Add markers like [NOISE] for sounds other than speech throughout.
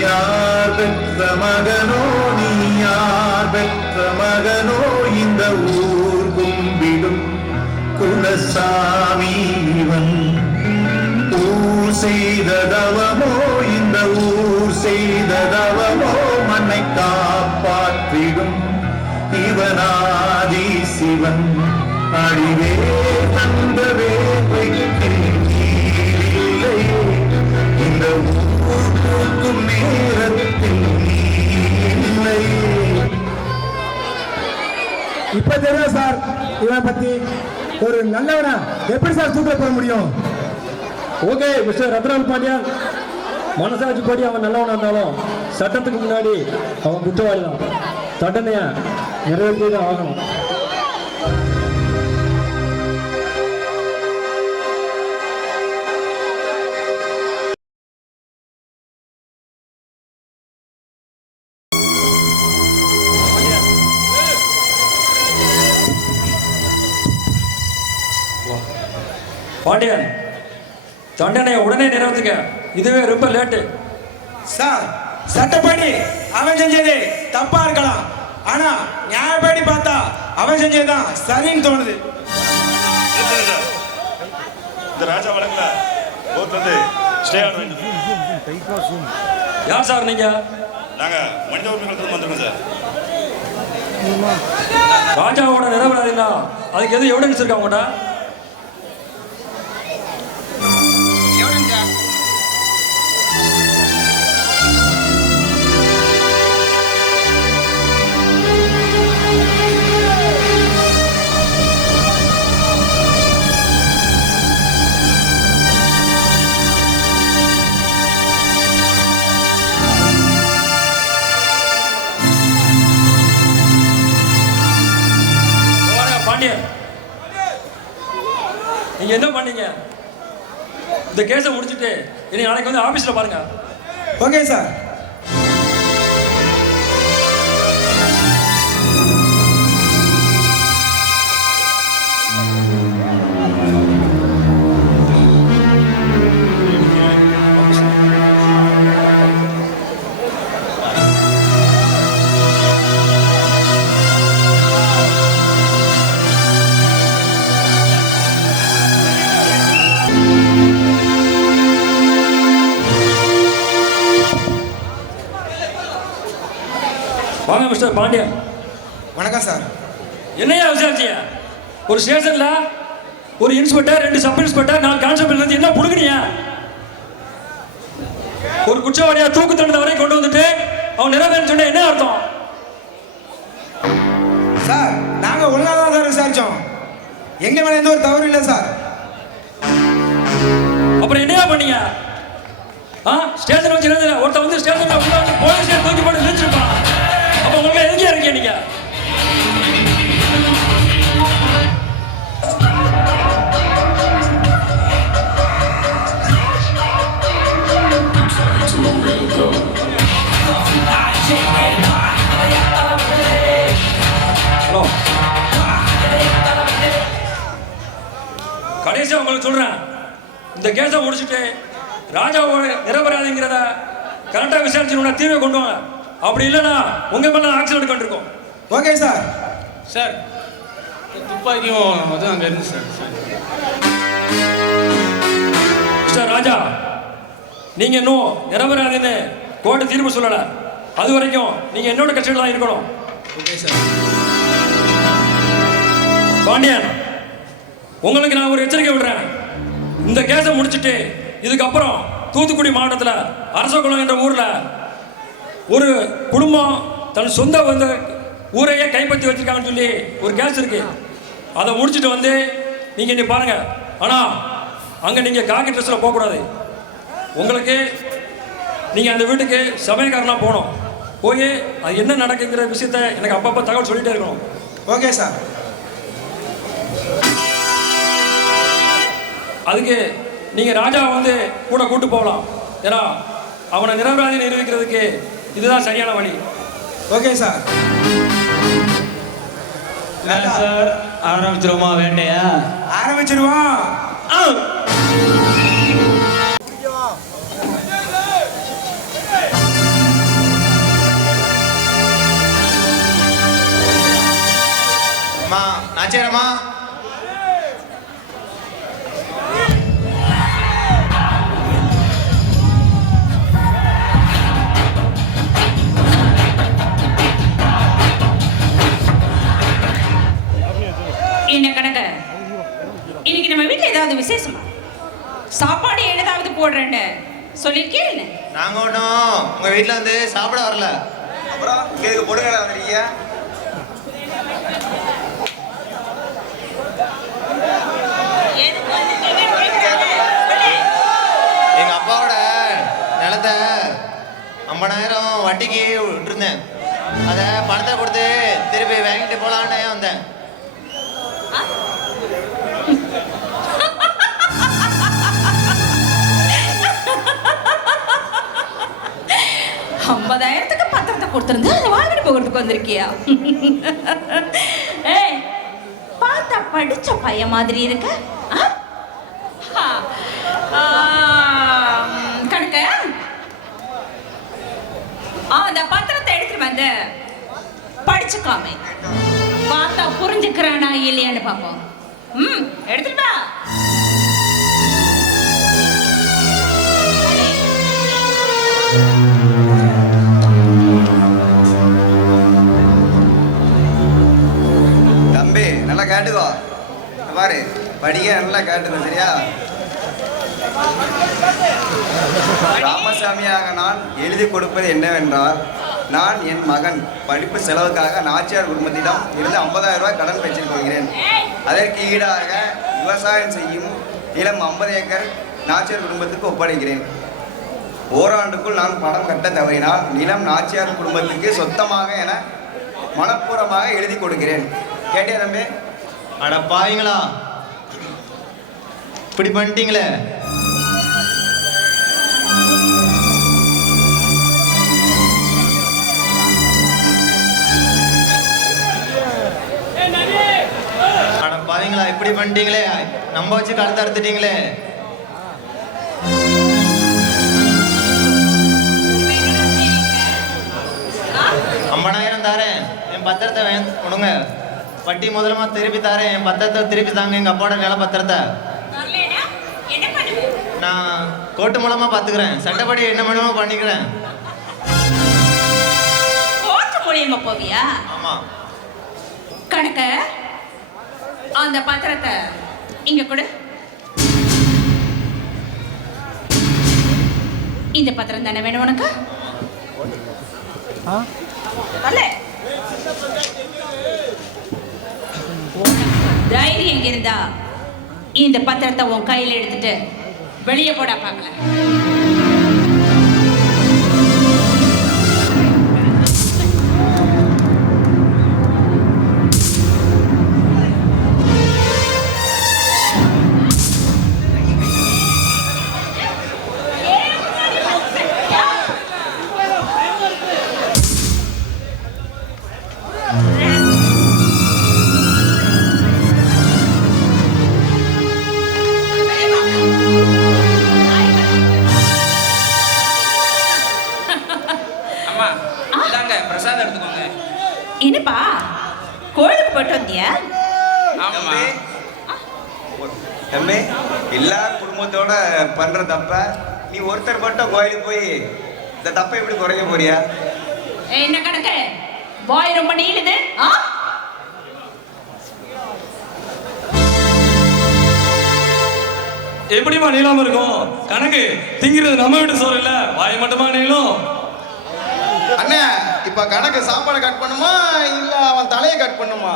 யார் பெற்ற மகனோ நீ யார் பெற்ற மகனோ இந்த ஊர் கும்பிடும் குலசாமி இவன். ஊர் செய்த தவமோ இந்த ஊர் செய்த தவமோ இப்ப தெரியும் சார் இவன் பத்தி. ஒரு நல்லவனா? எப்படி சார் தூக்கில போட முடியும்? ஓகே மிஸ்டர் ரத்னால் பாண்டியா. மனசாட்சி படி அவன் நல்லவனா இருந்தாலும் சட்டத்துக்கு முன்னாடி அவன் குற்றவாளி தான். தண்டனைய நிறைவேற்றி தான் ஆகணும். பாண்டியன் தண்டனையை உடனே நிறைவேற்றுங்க இதுவே ரொம்ப லேட்டு. சார் சட்டப்படி அவன் செஞ்சது தப்பா இருக்கலாம். ஆனா நியாயப்படி பார்த்தா அவன் செஞ்சதுதான் சரின்னு தோணுது? இந்த ராஜா வழக்குல கோர்ட் வந்து ஸ்டே ஆட வேண்டும் யார் சார் நீங்க? நாங்க மனித உரிமைகள் வந்திருக்கோம் சார். ராஜாவோட நிரபராதினா அதுக்கு எது எவிடன்ஸ் இருக்கா உங்கள்கிட்ட நீங்க என்ன பண்ணீங்க? இந்த கேஸை முடிச்சுட்டு இனி நாளைக்கு வந்து ஆபீஸ்ல பாருங்க. ஓகே சார் பாண்டியன் வணக்கம் சார். என்னையா விசாரிச்சிய? ஒரு ஸ்டேஷன்ல ஒரு இன்ஸ்பெக்டர் ரெண்டு சப் இன்ஸ்பெக்டர் நாலு கான்ஸ்டபிள் இருந்து என்ன புடுங்குனீங்க ஒரு குற்றவாளியா தூக்கு தண்டனை வரையும் கொண்டு வந்துட்டு அவன் நிறைவேறன்னு சொன்ன என்ன அர்த்தம்? சார் நாங்க ஒழுங்கா தான் சார் விசாரிச்சோம். எங்க மேல எந்த ஒரு தவறு இல்லை சார். அப்புறம் என்னையா பண்ணீங்க? ஆ ஸ்டேஷன் வச்சு ஒருத்தன் வந்து ஸ்டேஷன்ல உள்ள வந்து போலீஸ் தூக்கி போட்டு நிறுத்திருப்பான் அப்போ உங்களுக்கு எதுக்கே இருக்கீங்க நீங்க? ஹலோ கடைசியா உங்களுக்கு சொல்கிறேன் இந்த கேஸை முடிச்சுட்டு ராஜாவோட நிரபராதிங்கிறத கரெக்டாக விசாரிச்சு தீர்வை கொண்டு வாங்க. அப்படி இல்லைன்னா உங்க மேல ஆக்ஷன் எடுக்க வேண்டியிருக்கும் ஓகே சார் சார் துப்பாக்கியும் அதுவும் அங்கே இருந்து சார் சார் மிஸ்டர் ராஜா நீங்க இன்னும் நிரபராதின்னு கோர்ட்டு தீர்ப்பு சொல்லல. அது வரைக்கும் நீங்க என்னோட கட்சியில் தான் இருக்கணும். ஓகே சார் பாண்டியன் உங்களுக்கு நான் ஒரு எச்சரிக்கை விடுறேன். இந்த கேஸை முடிச்சிட்டு இதுக்கப்புறம் தூத்துக்குடி மாவட்டத்தில் அரசகுளம் என்ற ஊர்ல ஒரு குடும்பம் தன் சொந்த வந்த ஊரையே கைப்பற்றி வச்சிருக்காங்கன்னு சொல்லி ஒரு கேஸ் இருக்கு. அதை முடிச்சிட்டு வந்து நீங்க இங்க பாருங்க. ஆனா அங்க நீங்க காக்கி ட்ரெஸ்ல போக கூடாது உங்களுக்கு நீங்க அந்த வீட்டுக்கு சமயக்காரனா போகணும். போய் அது என்ன நடக்குங்கிற விஷயத்த எனக்கு அப்பப்போ தகவல் சொல்லிட்டே இருக்கணும். Okay sir. அதுக்கு நீங்கள் ராஜாவை வந்து கூட கூட்டு போகலாம். ஏன்னா அவனை நிரபராதி நிரூபிக்கிறதுக்கு இதுதான் சரியான வழி. Okay sir. சார்? ஆரம்பிச்சிருமா வேண்டையா ஆரம்பிச்சிருவோம். அம்மா நாச்சியாரம்மா என்ன ஏதாவது விசேஷமா? சாப்பாடு ஏதாவது போடுறேன்னு சொல்லியிருக்கேன் என்ன? நாங்க ஒன்றும் உங்க வீட்டில் வந்து சாப்பிட வரல. அப்புறம் கேக்கு போடுங்க வந்துருக்கீங்க எங்க அப்பாவோட நிலத்தை ஐம்பதாயிரம் வட்டிக்கு விட்டுருந்தேன். அதை பணத்தை கொடுத்து திருப்பி வாங்கிட்டு போலான்னு வந்தேன். ஐம்பதாயிரத்துக்கு பத்திரத்தை கொடுத்துருந்து அதை வாங்கிட்டு போகிறதுக்கு வந்திருக்கியா? [LAUGHS] ஏ பார்த்தா படிச்ச பையன் மாதிரி இருக்க. கணக்க. அந்த பத்திரத்தை எடுத்துட்டு வந்து படிச்சுக்காமே. பார்த்தா புரிஞ்சுக்கிறானா இல்லையான்னு பார்ப்போம். ம் எடுத்துட்டு வா. கேட்டுக்கோ. பாரு படிக்க நல்லா கேட்டுக்கோ சரியா? ராமசாமியாக நான் எழுதி கொடுப்பது என்னவென்றால் நான் என் மகன் படிப்பு செலவுக்காக நாச்சியார் குடும்பத்திடம் இருந்து 50000 ரூபாய் கடன் பெற்றுக் கொள்கிறேன். அதற்கு ஈடாக விவசாயம் செய்யும் நிலம் 50 ஏக்கர் நாச்சியார் குடும்பத்துக்கு ஒப்படைக்கிறேன். ஓராண்டுக்குள் நான் பணம் கட்ட தவறினால் நிலம் நாச்சியார் குடும்பத்துக்கு சொத்தமாக என மனப்பூர்வமாக எழுதி கொடுக்கிறேன். கேட்டே தம்பி? அட பாவீங்களா. இப்படி பண்ணிட்டீங்களே. அட இப்படி பண்ணிட்டீங்களே. நம்ம வச்சு கழுத்து அறுத்துட்டீங்களே. ஐம்பதாயிரம் தாரேன். என் பத்திரத்தை கொடுங்க வட்டி முதலமா திருப்பி தாரேன். என் பத்திரத்தை திருப்பி தாங்க எங்க அப்பாவோட நில பத்திரத்தை. நான் கோர்ட்டு மூலமா பாத்துக்கிறேன். சட்டப்படி என்ன வேணுமோ பண்ணிக்கிறேன். கோர்ட்டு மூலியமா போவியா? ஆமா. கணக்க அந்த பத்திரத்தை இங்க கொடு. இந்த பத்திரம் தானே வேணும் உனக்கு? வரல. தைரியம் இருந்தா இந்த பத்திரத்தை உன் கையில் எடுத்துட்டு வெளியே போட பார்க்கலாம் பண்ற தப்ப நீ ஒருத்தர் மட்டும் கோயிலுக்கு போய் இந்த தப்பை எப்படி குறைக்க போறியா? என்ன கணக்கு. வாய் ரொம்ப நீளுது. ஆ? எப்படிம்மா நீளாம இருக்கும்? கணக்கு திங்கிறது நம்ம வீட்டு சோறு இல்ல வாய் மட்டுமா நீளும்? அண்ணா இப்ப கணக்கு சாப்பாடு கட் பண்ணுமா இல்ல அவன் தலையை கட் பண்ணுமா?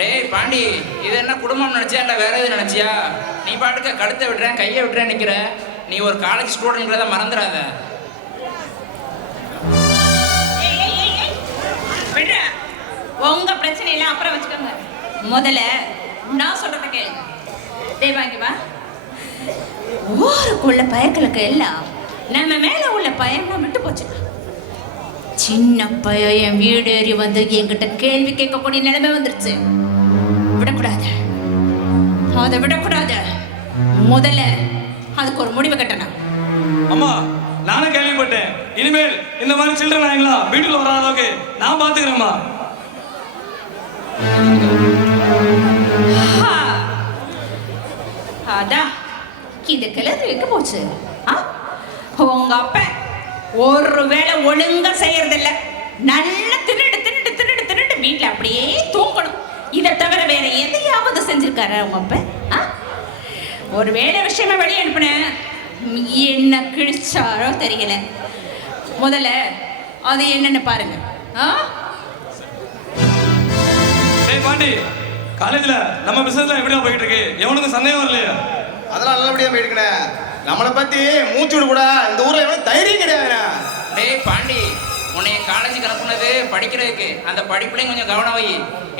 டேய் பாண்டி இது என்ன குடும்பம் நினைச்சியா இல்ல வேற எதுவும் நினைச்சியா? நீ பாட்டுக்க கழுத்தை விட்டுறேன் கையை விட்டுறேன் நிக்கிற. நீ ஒரு காலேஜ் ஸ்டூடெண்ட்ங்கிறத மறந்துடாத உங்க பிரச்சனை எல்லாம் அப்புறம் வச்சுக்கோங்க. முதல்ல நான் சொல்றத கேளுங்க டேய் வாங்கி வா. ஊருக்குள்ள பயக்களுக்கு எல்லாம் நம்ம மேல உள்ள பயம்லாம் விட்டு போச்சு. சின்ன பையன் என் வீடு ஏறி வந்து என்கிட்ட கேள்வி கேட்கக்கூடிய நிலைமை வந்துருச்சு. விடக்கூடாது. அதை விடக்கூடாது. முதல்ல அதுக்கு ஒரு முடிவு கட்டணும் அம்மா நானும் கேள்விப்பட்டேன் இனிமேல் இந்த மாதிரி சில்லறை நாயங்களா வீட்டுக்குள்ள வராத அளவுக்கு நான் பாத்துக்கிறேம்மா. அதான் இந்த கிளறு எங்க போச்சு ஆ? உங்க அப்ப ஒரு வேளை ஒழுங்கா செய்யறதில்ல நல்லா தின்னுட்டு தின்னுட்டு தின்னுட்டு தின்னுட்டு வீட்டுல அப்படியே தூங்கணும் இதை தவிர வேற எதையாவது செஞ்சிருக்காரு உங்க அப்ப? ஒரு வேலை விஷயமா வெளியே அனுப்புனேன். என்ன கிழிச்சாரோ தெரியல. முதல்ல அது என்னன்னு பாருங்க. பாண்டி காலேஜ்ல நம்ம பிசினஸ்ல எப்படியா போயிட்டு இருக்கு எவனுக்கும் சந்தேகம் வரலையா? அதெல்லாம் நல்லபடியாக போயிருக்கணே நம்மளை பற்றி மூச்சு விட கூட இந்த ஊரில் எவ்வளோ தைரியம் கிடையாதுண்ணே டேய் பாண்டி உன்னைய காலேஜுக்கு அனுப்புனது படிக்கிறதுக்கு. அந்த படிப்புலையும் கொஞ்சம் கவனம் வை.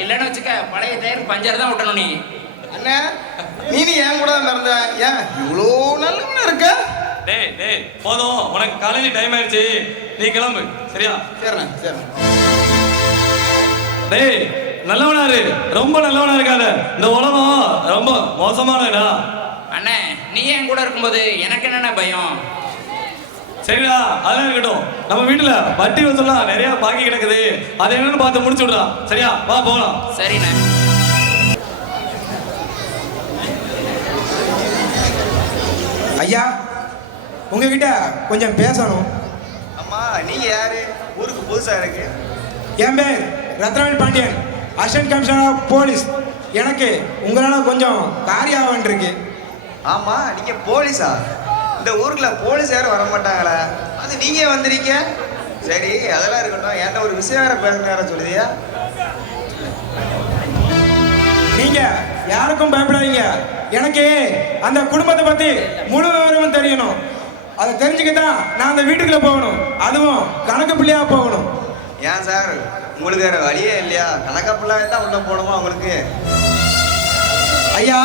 இல்லைன்னு வச்சுக்க பழைய டயர் பஞ்சர் தான் விட்டணும் நீ. அண்ணே நீ நீ ஏன் கூட இருந்த ஏன் இவ்வளோ நல்லவனா இருக்க? டேய் டேய் போதும். உனக்கு காலேஜ் டைம் ஆயிடுச்சு. நீ கிளம்பு. சரியா? சரிண்ணே சரிண்ணே. டேய் நல்லவனா இரு. ரொம்ப நல்லவனா இருக்காத. இந்த உலகம் ரொம்ப மோசமானடா அண்ணே நீ என் கூட இருக்கும்போது எனக்கு என்னென்ன பயம்? சரிடா அதெல்லாம் இருக்கட்டும். நம்ம வீட்டுல வட்டி வசூலாம் நிறைய பாக்கி கிடக்குது. அது என்னன்னு பார்த்து முடிச்சு விடுறா சரியா? வா போகலாம். சரிண்ணே. ஐயா உங்ககிட்ட கொஞ்சம் பேசணும். அம்மா நீங்க யாரு? ஊருக்கு புதுசா இருக்கு. என் பேர் Rathnavel Pandian assistant commissioner of police. எனக்கு உங்களால் கொஞ்சம் காரியம் இருக்கு. ஆமா நீங்க போலீஸா? இந்த ஊருக்குள்ள போலீஸ் யாரும் வர மாட்டாங்களா? அது நீங்க வந்திருக்கீங்க? சரி அதெல்லாம் இருக்கட்டும். என்கிட்ட ஒரு விஷயம் வேற பேசுறாரு சொல்லுதியா? நீங்க யாருக்கும் பயப்படாதீங்க. எனக்கு அந்த குடும்பத்தை பத்தி முழு விவரமும் தெரியணும். அதை தெரிஞ்சுக்க தான் நான் அந்த வீட்டுக்குள்ள போகணும். அதுவும் கணக்கு பிள்ளையா போகணும். ஏன் சார்? உங்களுக்கு வேற வழியே இல்லையா? கணக்கப்பிள்ளை தான் உள்ள போகணுமா உங்களுக்கு? ஐயா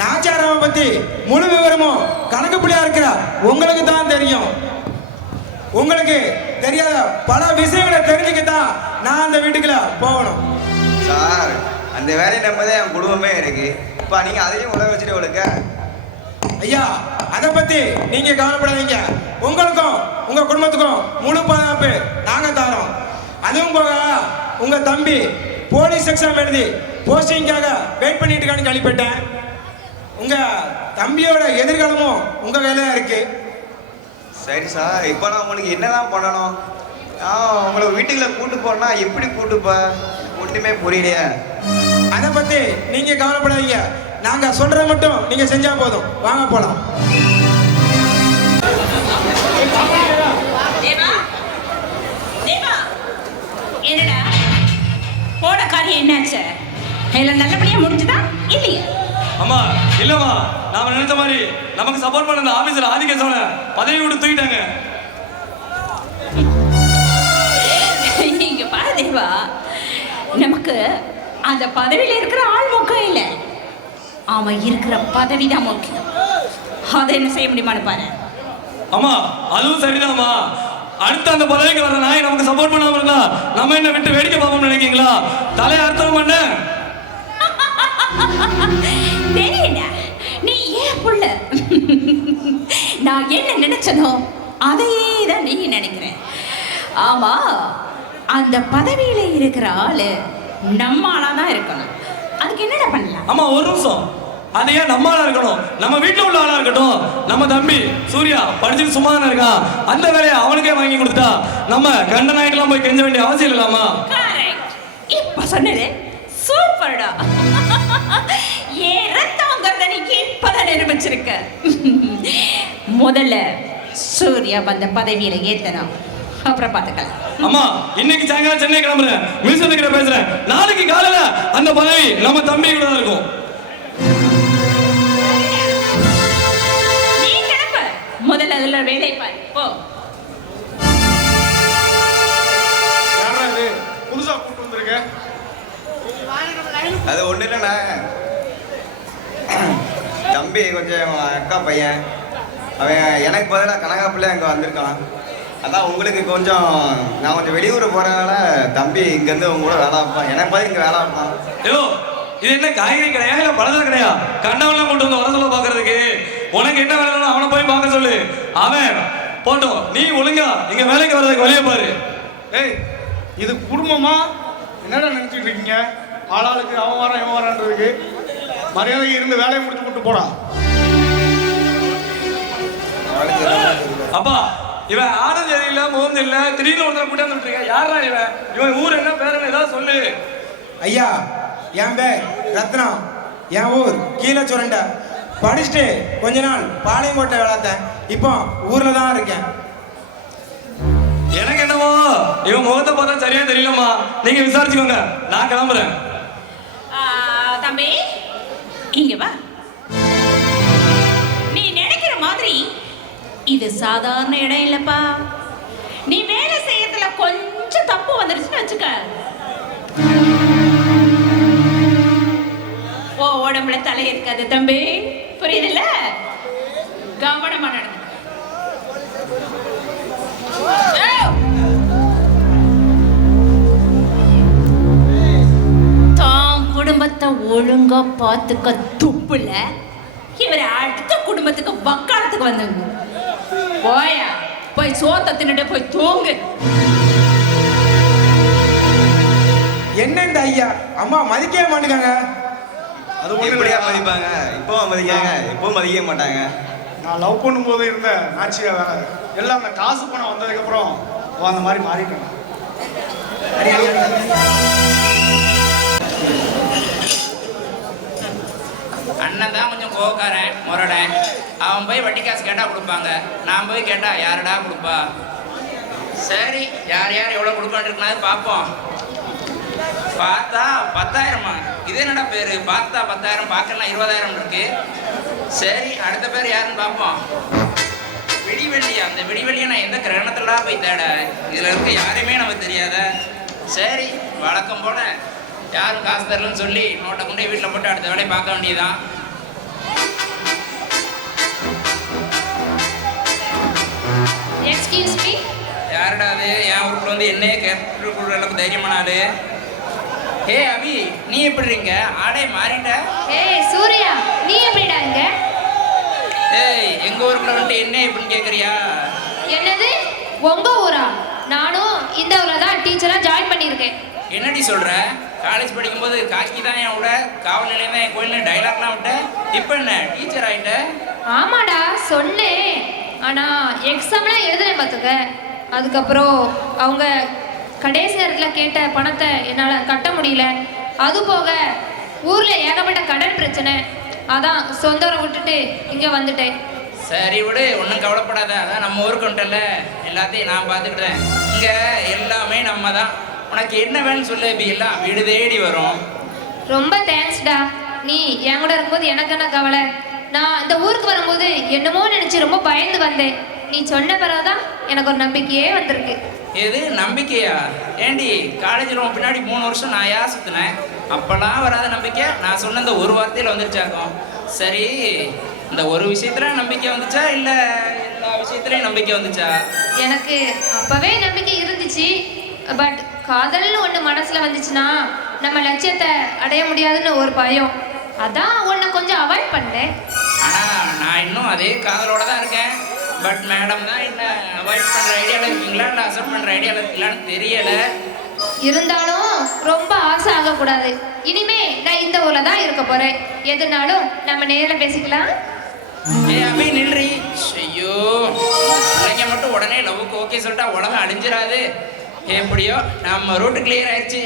நாச்சாராவை பத்தி முழு விவரமும் கணக்கு பிள்ளையா இருக்கிற உங்களுக்கு தான் தெரியும். உங்களுக்கு தெரியாத பல விஷயங்களை தெரிஞ்சுக்க தான் நான் அந்த வீட்டுக்குள்ள போகணும். சார் அந்த வேலையை நம்பதான் என் குடும்பமே இருக்கு இப்போ நீங்க அதையும் உள்ள வச்சுட்டு கொடுக்க ஐயா அதை பத்தி நீங்க கவலைப்படாதீங்க. உங்களுக்கும் உங்க குடும்பத்துக்கும் முழு பாதுகாப்பு நாங்க தரோம் அதுவும் போக உங்க தம்பி போலீஸ் எக்ஸாம் எழுதி போஸ்டிங்காக வெயிட் பண்ணிட்டு இருக்கான்னு கேள்விப்பட்டேன். உங்க தம்பியோட எதிர்காலமும் உங்க கையில தான் இருக்கு? சரி சார் இப்போ நான் உங்களுக்கு என்னதான் பண்ணணும்? ஆ உங்களை வீட்டுக்குள்ள கூட்டு போனா எப்படி கூட்டுப்பா ஒன்றுமே புரியலையே. அதை பத்தி நீங்க கவலைப்படாதீங்க. நாங்க சொல்றத மட்டும் நீங்க செஞ்சா போதும். வாங்க போலாம். என்னடா? போன காரியம் என்னாச்சு? எல்லாம் நல்லபடியா முடிஞ்சுதா? இல்லையா? அம்மா இல்லம்மா. நாம நினைச்ச மாதிரி நமக்கு சப்போர்ட் பண்ண அந்த ஆபீசர் ஆதிகேசவனை பதவி விட்டு தூக்கிட்டாங்க. இங்க பாரு தேவா. நமக்கு அந்த பதவியில இருக்கிற ஆள் முக்கியம் இல்லை. அவன் இருக்கிற பதவி தான் முக்கியம். அதை என்ன செய்ய முடியுமான்னு பாரு. அம்மா அதுவும் சரிதாம்மா. அடுத்த அந்த பதவிக்கு வர நாய் நமக்கு சப்போர்ட் பண்ணாம இருந்தா நம்ம என்ன விட்டு வேடிக்கை பார்ப்போம்னு நினைக்கிறீங்களா? தலையை அர்த்தம் பண்ண. [LAUGHS] தெரியல. நீ ஏன் புள்ள? [LAUGHS] நான் என்ன நினைச்சனோ அதையே தான் நீ நினைக்கிற. ஆமா அந்த பதவியில இருக்கிற ஆளு நம்ம ஆளா தான் இருக்கணும். அதுக்கு என்னடா பண்ணலாம்? அம்மா ஒரு நிமிஷம். அது ஏன் நம்ம ஆளா இருக்கணும். நம்ம வீட்டுல உள்ள ஆளா இருக்கட்டும். நம்ம தம்பி சூர்யா படிச்சுட்டு சும்மா தானே இருக்கான். அந்த வேலையை அவனுக்கே வாங்கி கொடுத்தா நம்ம கண்ட நாய்க்கெல்லாம் போய் கெஞ்ச வேண்டிய அவசியம் இல்லாமா இப்ப சொன்னது சூப்பர்டா ஏன் ரத்தங்கிறத நீ இப்பதான் நிரூபிச்சிருக்க. முதல்ல சூர்யா வந்த பதவியில ஏத்தணும். அப்புறம் பார்த்துக்கலாம். அம்மா இன்னைக்கு சாயங்காலம் சென்னை கிளம்புறேன். மியூசியம் கிட்ட பேசுறேன். நாளைக்கு காலையில அந்த பதவி நம்ம தம்பி கூட தான் இருக்கும். முதல்ல அதுல வேலை பாரு. போ. புதுசா கூட்டு வந்திருக்க. அது ஒண்ணு இல்லைண்ணா. தம்பி கொஞ்சம் அக்கா பையன். அவன் எனக்கு பதிலாக கனகா பிள்ளை அங்கே வந்திருக்கான். அதான் உங்களுக்கு கொஞ்சம் நான் கொஞ்சம் வெளியூர் போகிறதுனால தம்பி இங்கேருந்து உங்க கூட வேலை வைப்பான் எனக்கு பதில் இங்கே வேலை வைப்பான் ஐயோ இது என்ன காய்கறி கடையா இல்ல பழசல கடையா? கண்டவன்லாம் கொண்டு வந்து வர சொல்ல பாக்குறதுக்கு உனக்கு என்ன வேலை அவனை போய் பார்க்க சொல்லு. அவன் போட்டோம் நீ ஒழுங்கா இங்க வேலைக்கு வர்றதுக்கு வழிய பாரு. ஏய் இது குடும்பமா? என்னடா நினைச்சிட்டு இருக்கீங்க? ஆளாளுக்கு அவன் வரான் இவன் வரான்றதுக்கு மரியாதை இருந்து வேலையை முடிச்சு விட்டு போடா. அப்பா இவன் ஆனந்த் தெரியல முகம் தெரியல திடீர்னு ஒருத்தர் கூட்டாந்து விட்டுருக்க. யாரா இவன்? இவன் ஊர் என்ன பேர் என்ன ஏதாவது சொல்லு. ஐயா என் பேர் ரத்னம். என் ஊர் கீழே சுரண்ட. படிச்சுட்டு கொஞ்ச நாள் பாளையங்கோட்டை விளாத்தேன் இப்போ ஊர்ல தான் இருக்கேன். எனக்கு என்னவோ? இவன் முகத்தை பார்த்தா சரியா தெரியலம்மா. நீங்க விசாரிச்சுக்கோங்க. நான் கிளம்புறேன். ஆ, தம்பி இங்க வா. இது சாதாரண இடம் இல்லப்பா. நீ வேலை செய்யறதுல கொஞ்சம் தப்பு வந்துருச்சுன்னு வச்சுக்க. ஓ உடம்புல தலை இருக்காது தம்பி. புரியுதுல்ல? கவனமா நடந்து தான் குடும்பத்தை ஒழுங்கா பார்த்துக்க துப்புல இவர் அடுத்த குடும்பத்துக்கு வக்காலத்துக்கு வந்தவங்க போயா போய் சோத்த தின்னுட்டு போய் தூங்கு என்ன இந்த ஐயா அம்மா மதிக்கவே மாட்டேங்காங்க அது எப்படியா? மதிப்பாங்க இப்போவும் மதிக்காங்க இப்போவும் மதிக்க மாட்டாங்க நான் லவ் பண்ணும்போது இருந்த நாச்சியா வேலை எல்லாம் அந்த காசு பணம் வந்ததுக்கப்புறம் அவன் அந்த மாதிரி மாறிட்டான் அண்ணன் தான் கொஞ்சம் கோவக்காரன் முரடன். அவன் போய் வட்டி காசு கேட்டா கொடுப்பாங்க. நான் போய் கேட்டா யாருடா கொடுப்பா? சரி யார் யார் எவ்வளோ கொடுக்கணும்னு பார்ப்போம். பார்த்தா பத்தாயிரமா? இது என்னடா பேரு? பார்த்தா பத்தாயிரம் பார்க்கலாம் இருபதாயிரம் இருக்கு. சரி அடுத்த பேர் யாருன்னு பார்ப்போம். விடிவெள்ளி அந்த விடிவெள்ளியை நான் எந்த கிரகணத்துலாம் போய் தேட? இதில் இருக்க யாரையுமே நமக்கு தெரியாத? சரி வழக்கம் போல யாரும் காசு தரலன்னு சொல்லி நோட்டை கொண்டு வீட்டில் போட்டு அடுத்த வேலையை பார்க்க வேண்டியதுதான் எக்ஸ்கியூஸ் மீ யாருடா அது? என் ஊருக்குள்ள வந்து என்னையே கேட்டு அளவுக்கு தைரியமான ஆளு. ஹே அபி நீ எப்படி ஆடே மாறிட்ட? ஏய் சூர்யா நீ எப்படிடா இங்க ஏய் எங்க ஊருக்குள்ள வந்துட்டு என்ன இப்படின்னு கேக்குறியா? என்னது? உங்க ஊரா? நானும் இந்த ஊர்ல தான் டீச்சரா ஜாயின் பண்ணியிருக்கேன். என்னடி சொல்ற? காலேஜ் படிக்கும்போது காக்கி தான் என் விட காவல் நிலையம் தான் என் கோயில் டைலாக்லாம் விட்ட இப்போ என்ன? டீச்சர் ஆயிட்ட. ஆமாடா சொன்னேன். ஆனா எக்ஸாம்லாம் எழுதுனேன் பார்த்துக்க. அதுக்கப்புறம் அவங்க கடைசி நேரத்தில் கேட்ட பணத்தை என்னால் கட்ட முடியல. அது போக ஊரில் ஏகப்பட்ட கடன் பிரச்சனை. அதான் சொந்த ஊரை விட்டுட்டு இங்கே வந்துட்டேன். சரி விடு ஒன்றும் கவலைப்படாத. அதான் நம்ம ஊருக்கு வந்துட்டல எல்லாத்தையும் நான் பார்த்துக்கிட்டேன் இங்கே எல்லாமே நம்ம தான் உனக்கு என்ன வேணும்னு சொல்லு இப்போ எல்லாம் வீடு தேடி வரும். ரொம்ப தேங்க்ஸ்டா நீ என் கூட இருக்கும்போது எனக்கு என்ன கவலை? நான் இந்த ஊருக்கு வரும்போது என்னமோ நினைச்சு ரொம்ப பயந்து வந்தேன். நீ சொன்ன பிறகுதான் எனக்கு ஒரு நம்பிக்கையே வந்திருக்கு. எது? நம்பிக்கையா? ஏண்டி காலேஜில் உன் பின்னாடி மூணு வருஷம் நான் யா சுற்றினேன் அப்போல்லாம் வராத நம்பிக்கை. நான் சொன்ன இந்த ஒரு வார்த்தையில் வந்துருச்சாக்கும் சரி இந்த ஒரு விஷயத்துல நம்பிக்கை வந்துச்சா? இல்லை எல்லா விஷயத்துலையும் நம்பிக்கை வந்துச்சா? எனக்கு அப்பவே நம்பிக்கை இருந்துச்சு. பட் காதல்னு ஒன்று மனசுல வந்துச்சுன்னா நம்ம லட்சியத்தை அடைய முடியாதுன்னு ஒரு பயம். அதான் உன்னை கொஞ்சம் அவாய்ட் பண்ணேன். ஆனால் நான் இன்னும் அதே காதலோட தான் இருக்கேன். பட் மேடம் தான் என்ன அவாய்ட் பண்ணுற ஐடியாவில் இருக்கீங்களா? இல்லை அக்செப்ட் பண்ணுற ஐடியாவில் இருக்கீங்களான்னு தெரியலை. இருந்தாலும் ரொம்ப ஆசை ஆகக்கூடாது. இனிமே நான் இந்த ஊர்ல தான் இருக்க போறேன். எதுனாலும் நம்ம நேரில் பேசிக்கலாம். ஏ அபி நில்றி. ஐயோ. பிள்ளைங்க மட்டும் உடனே லவ்வுக்கு ஓகே சொல்லிட்டா உலகம் அழிஞ்சிராது எப்படியோ நம்ம ரூட்டு கிளியர் ஆயிடுச்சு.